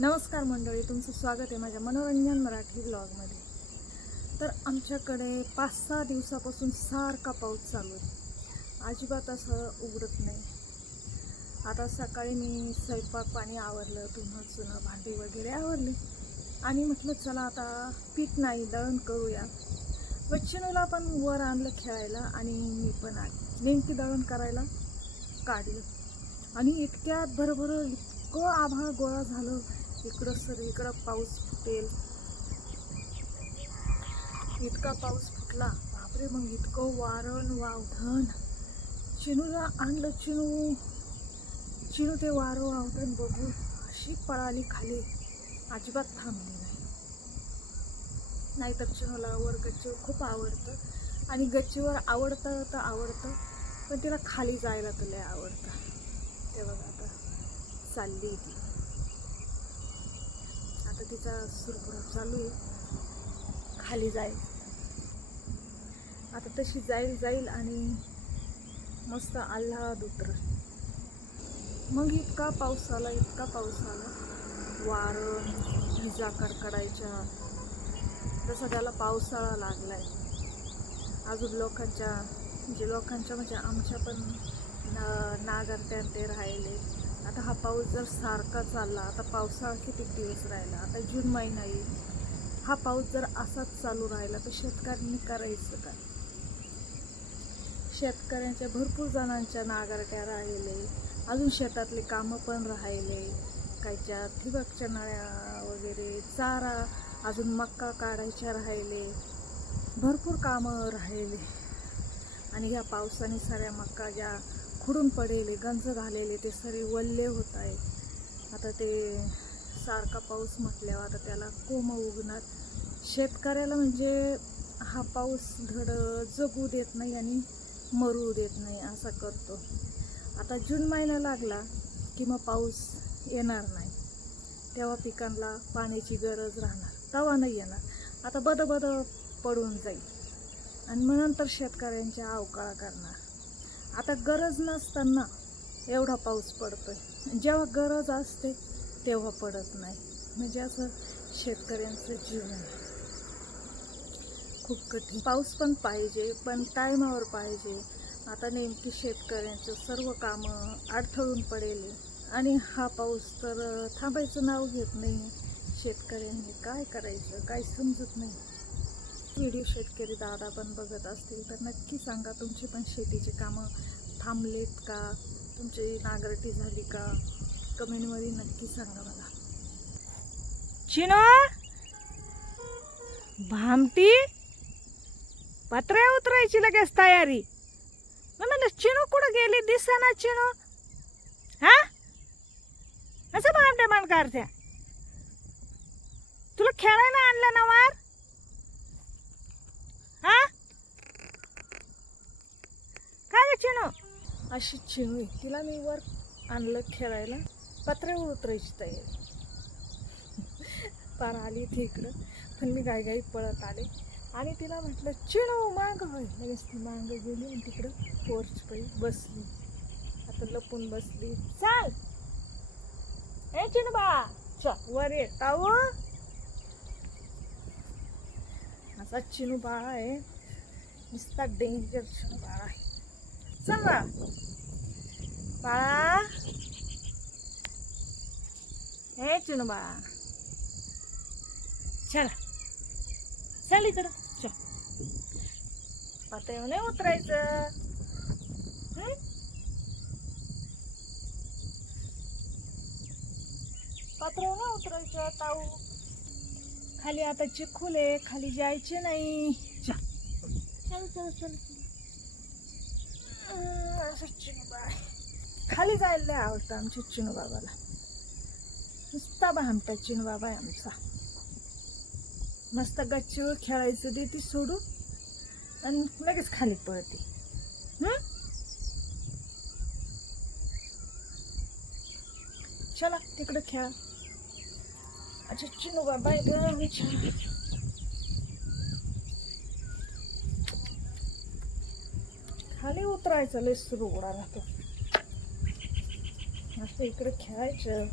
नमस्कार मंडळी तुमचं स्वागत आहे माझ्या मनोरंजन मराठी ब्लॉगमध्ये तर आमच्याकडे पाच सहा दिवसापासून सारखा पाऊस चालू आहे. अजिबात असं उघडत नाही. आता सकाळी मी स्वयंपाक पाणी आवरलं तुम्हा चुनं भांडी वगैरे आवरली. आणि म्हटलं चला आता पीठ नाही दळण करूया. बच्चनूला पण वर आणलं खेळायला आणि मी पण आली नेमकी दळण करायला काढलं. आणि इतक्यात भरभर इतकं आभाळ गोळा झालं. इकडं सगळीकडं पाऊस फुटेल. इतका पाऊस फुटला. बापरे मग इतकं वारण वावधन. चिनूला आणलं चिनू. चिनू ते वारं वावधन बघून अशी पळाली खाली. अजिबात थांबली नाही. नाहीतर चिनूला वर गच्चीवर खूप आवडतं. आणि गच्चीवर आवडतं तर आवडतं पण तिला खाली जायला तर लय आवडतं. ते बघा आता चालली ती. आता तिचा सुरपुरा चालू आहे. खाली जाईल. आता तशी जाईल जाईल आणि मस्त आल्हाद उतर मग इतका पाऊस आला इतका पाऊस आला. वारं विजा कडकडायच्या. तसा त्याला पावसाळा लागलाय. अजून लोकांच्या म्हणजे लोकांच्या म्हणजे आमच्या पण ना नागरत्या ते राहिले. आता हा पाऊस जर सारखा चालला आता पावसाळा किती दिवस राहिला आता जून महिना येईल हा पाऊस जर असाच चालू राहिला तर शेतकऱ्यांनी करायचं काय? शेतकऱ्यांच्या भरपूर जणांच्या नागरट्या राहिले अजून शेतातले कामं पण राहिले काहीच्या ठिबकच्या नळ्या वगैरे चारा अजून मक्का काढायच्या राहिले भरपूर कामं राहिले. आणि ह्या पावसाने साऱ्या मक्का ज्या खुडून पडेले गंज घालेले ते सगळे वल्ले होत आहे आता ते सारखा पाऊस म्हटल्यावर आता त्याला कोम उगणार. शेतकऱ्याला म्हणजे हा पाऊस धड जगू देत नाही आणि मरू देत नाही असा करतो. आता जून महिना लागला की मग पाऊस येणार नाही. तेव्हा पिकांना पाण्याची गरज राहणार. तेव्हा नाही येणार. आता बदबद पडून जाईल. आणि मग नंतर शेतकऱ्यांच्या अवकाळा करणार. आता गरज नसताना एवढा पाऊस पडतो आहे जेव्हा गरज असते तेव्हा पडत नाही. म्हणजे असं शेतकऱ्यांचं जीवन खूप कठीण. पाऊस पण पाहिजे पण टायमावर पाहिजे. आता नेमकी शेतकऱ्यांचं सर्व कामं अडथळून पडेल. आणि हा पाऊस तर थांबायचं नाव घेत नाही. शेतकऱ्यांनी काय करायचं काय समजत नाही. व्हिडिओ शेतकरी दादा पण बघत असतील तर नक्की सांगा तुमची पण शेतीची कामं थांबलेत का? तुमची नागरटी झाली का? कमेंटमध्ये नक्की सांगा मला. चिनो! भामटी? पत्र्या उतरायची लगेच तयारी. म्हणलं चिनू कुठं गेली? दिसना चिनू. हा? असं भामटे मान करत्या तुला खेळायला आणलं ना वार हा काय अशी चिणू आहे. तिला मी वर आणलं खेळायला. पत्र्यावर उतरायची तयारी. पार आली ती इकडं. पण मी गाई गाई पळत आले. आणि तिला म्हटलं चिणू मांग होय. लगेच ती मांग गेली आणि तिकडं पोर्च पायी बसली. आता लपून बसली. चाल. ए चिणू बा चल वर ये. ताऊ. असा चिनू बाळा आहे. नुसता डेंजर चिनू बाळा आहे. चल ना. बाळा. हे चिनू बाळा. चल. चल इकडं. चल. आता नाही उतरायचं. पातळीवर नाही उतरायचं ताऊ. खाली आता चिखोल आहे खाली जायचे नाही. चल चल चल चल अं, असं चिनूबा आहे. खाली जायला लय आवडतं आमच्या चिनू बाबाला. नुसता भामटा चिनू बाबा आहे आमचा. मस्त गच्चीवर खेळायचं देते सोडू आणि लगेच खाली पळते. चला तिकडं खेळा. अच्छा चिनू बाबा आहे गं आमच्या खाली उतरायचं लय सुरू उडा राहतो असं इकडे खेळायचं.